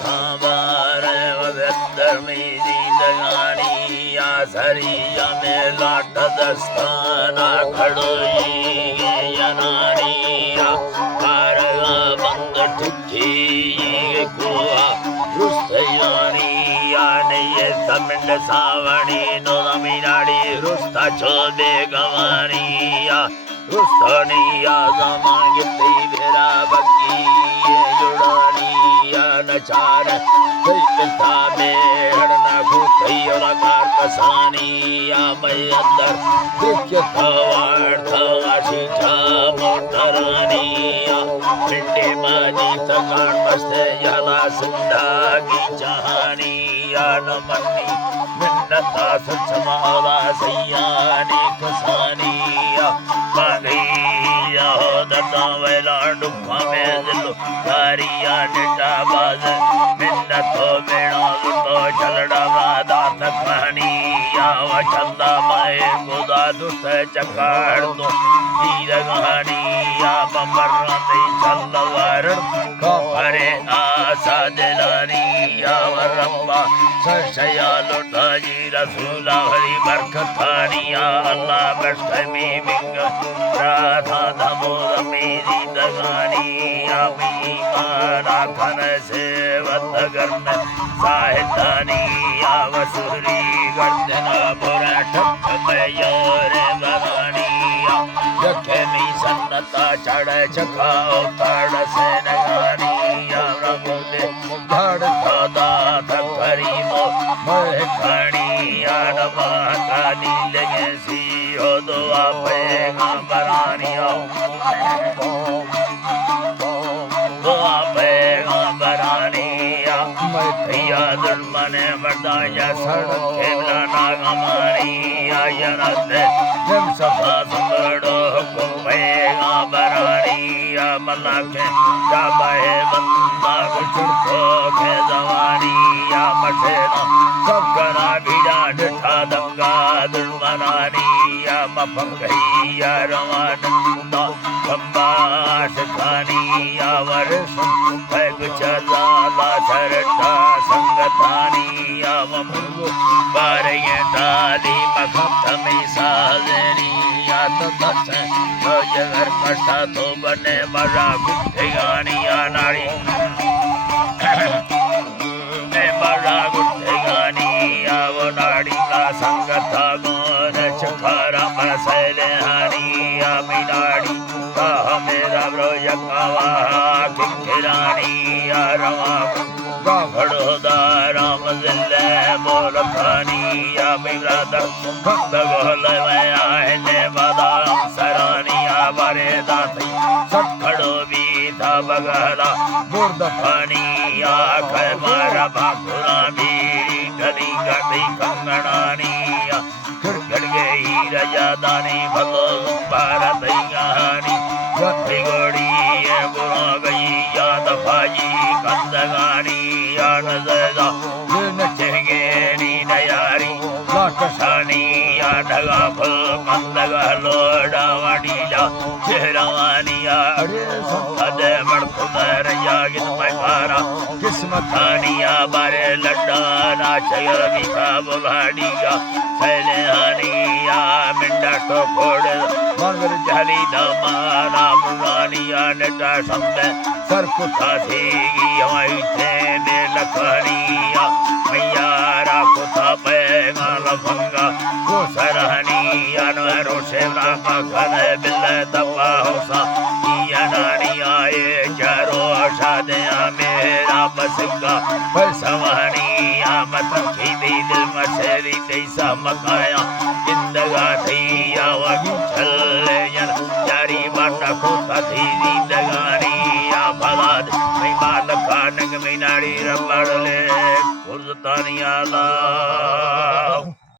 थांबार वदर में जिंदगानी या सरिया में लाट दस्ताना खड़ोई यनानी या कारगा बंग ठिकी कुआ रुस्तयानी या नहीं तमिंड सावणी नो नमीनाड़ी रुस्ता चोदे गवानी या रुस्तनी या जमांगे तेरा बकी जुड़ानी या नचार सैयदा में हरना खुदी और कार कसानी या मैं अंदर दिख थवार थवाशी था मोटरानी या पिंडे मानी तकान मस्ते याला सुंदा की जहानी या नमनी मिन्नता सचमाला सैयानी कसानी या मांगी या दर्दा वेला डुब्बा में दिलो कारिया निटा बाज मिन्नतो बेड़ा गुटो चलड़ा वादा तकहानी या वचंदा माए गुदा दुष्ट चकाड़ दो तीर कहानी या बमरा दे चलवार अरे आशा दिलानी या वरम्बा सशया लुटा जी रसूला हरी बरकतानी या अल्लाह बस्तमी मिंग राधा धमो मेरी दगानी या मीमाना खन से वतगर्न साहिदानी या वसुरी गर्दना बुरा ठक मयोर बगानी या यखे मी सन्नता चढ़ चखाओ तड़ से नगानी या रमुदे धड़ धदा धरी मो मह खानी या नमा कानी लगे सी हो दुआ पैगंबरानी दुआ पैगंबरानी मैं भैया दुर्मने बरदाया सड़ केवला नागमानी यरद जब सफा संगड़ो हुकुम पैगंबरानी या मलाके जाबे बंदा गुचुरको के जवानी या मसेना सब करा भिड़ा डठा दंगा दुर्मनानी या मफंगई या रवानंदा खंबाश खानी या वर्ष गुचला ला सरटा संगतानी या ममुगु बारये डाली मखत में साजनी या तो दस जो जगर कष्टा तो बने बड़ा गुठेगानी या नारी में बड़ा गुठेगानी या वो नारी का संगता गोर चखारा मसले हानी या मिनाड़ी का मेरा ब्रोजकावा खिलानी या रवा घड़ोदा राम जिले बोल खानी या बिरादर भगोल में आए ने बादाम सरानी या बारे दाती सट खड़ो भी था बगला बुर्द खानी या खैमारा भागुरा भी ढली गटी कंगनानी या खिड़खड़ गई रजा दानी भलो भारत कहानी गठी गोड़ी बुरा गई या दफाई कंदगानी या नजरा नचेंगे नी नयारी लाटसानी या ढगा फल कंदगा लोड़ा वडीला चेहरावानी या अरे संपदे मड़कुदर या गिन मकारा किस्मतानी या बारे लड्डा नाचय बिका बुगाड़ी या सैले हानी या मिंडा तो फोड़ मगर जली दमाना मुरानी या नेटा संबे सर कुथा थीगी हमारी तेने लखानिया मैया रा कुथा पैगा लफंगा को सरहनिया नरो शेवरा का खने बिल्ले दबा होसा या नानिया ये चारो शादिया मेरा बसगा फसवानिया मतलब की दिल मसेरी तैसा मकाया जिंदगा थी या वही चले जारी बाटा कोता थी जिंदगानी या फलाद मैं बाल खानग में नारी रबड़ले कुर्तानिया ला